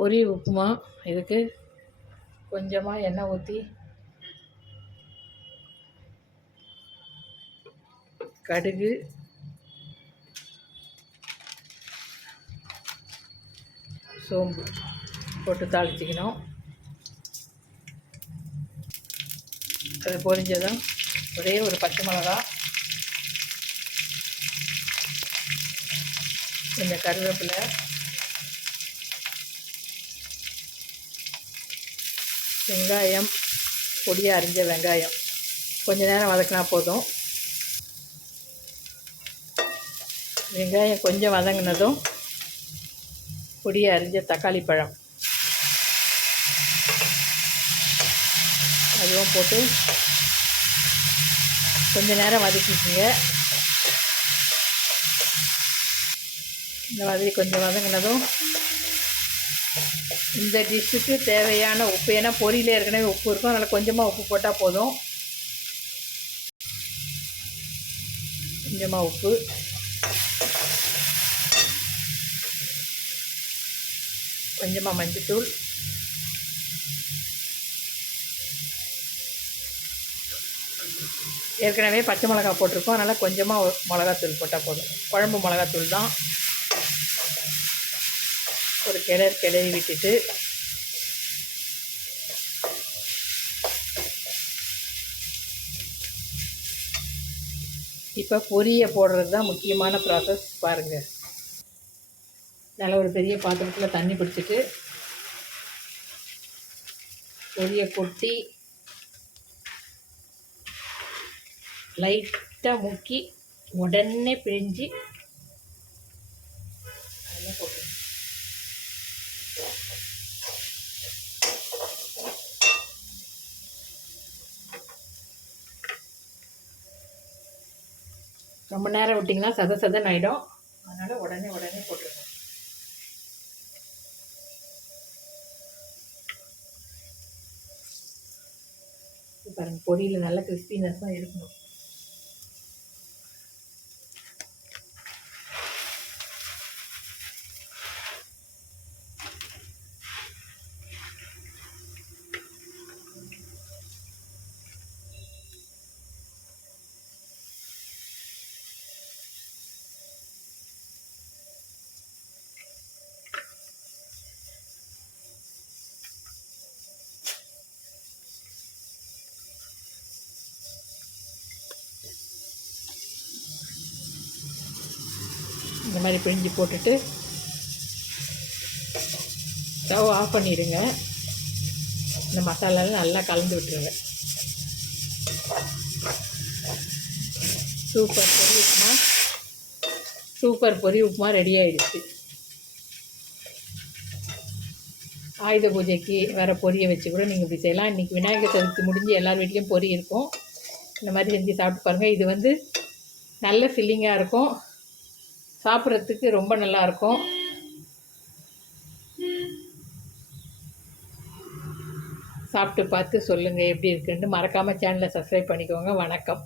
பொரி உப்புமா இதுக்கு கொஞ்சமாக எண்ணெய் ஊற்றி கடுகு சோம்பு போட்டு தாளிச்சிக்கணும். அது பொரிஞ்சதும் ஒரே ஒரு பச்சை மிளகா கொஞ்சம் கருவேப்பிலை வெங்காயம் பொடியாக அரிஞ்ச வெங்காயம். கொஞ்ச நேரம் வதக்கினா போதும். வெங்காயம் கொஞ்சம் வதங்கினதும் பொடியை அரிஞ்ச தக்காளி பழம். அதுவும் போட்டு கொஞ்ச நேரம் வதக்கிக்கோங்க. இந்த மாதிரி கொஞ்சம் வதங்கினதும் இந்த டிஷ்ஷுக்கு தேவையான உப்பு ஏன்னா பொரியில் ஏற்கனவே உப்பு இருக்கும் அதனால் கொஞ்சமாக உப்பு போட்டால் போதும். கொஞ்சமாக உப்பு. கொஞ்சமாக மஞ்சத்தூள். ஏற்கனவே பச்சை மிளகா போட்டிருக்கோம் அதனால் கொஞ்சமாக மிளகாத்தூள் போட்டால் போதும். குழம்பு மிளகாத்தூள் தான். ஒரு கிளறு கிளறி விட்டுட்டு இப்போ பொரியை போடுறது தான் முக்கியமான ப்ராசஸ் பாருங்கள் நல்ல ஒரு பெரிய பாத்திரத்தில் தண்ணி பிடிச்சிட்டு பொரியை கொட்டி லைட்டாக முக்கி உடனே பிழிஞ்சு ரொம்ப நேரம் விட்டிங்கன்னா சத சதன் ஆகிடும் அதனால் உடனே உடனே போட்டுருங்க. பாருங்கள் பொடியில் நல்ல கிறிஸ்பினஸ் தான் இருக்கணும். இந்த மாதிரி பிழிஞ்சு போட்டுட்டு ஸ்டவ் ஆஃப் பண்ணிடுங்க. இந்த மசாலாலாம் நல்லா கலந்து விட்டுருங்க. சூப்பர் பொரி உப்புமா. சூப்பர் பொரி உப்புமா ரெடி ஆகிடுச்சு ஆயுத பூஜைக்கு வர பொரியை வச்சு கூட நீங்கள் இப்படி செய்யலாம். இன்றைக்கி விநாயகர் சதுர்த்தி முடிஞ்சு எல்லார் வீட்லேயும் பொரி இருக்கும். இந்த மாதிரி செஞ்சு சாப்பிட்டு பாருங்கள் இது வந்து நல்ல ஃபில்லிங்காக இருக்கும். சாப்பிட்றதுக்கு ரொம்ப நல்லாயிருக்கும். சாப்பிட்டு பார்த்து சொல்லுங்கள் எப்படி இருக்குன்ட்டு. மறக்காமல் சேனலை சப்ஸ்கிரைப் பண்ணிக்கோங்க. வணக்கம்.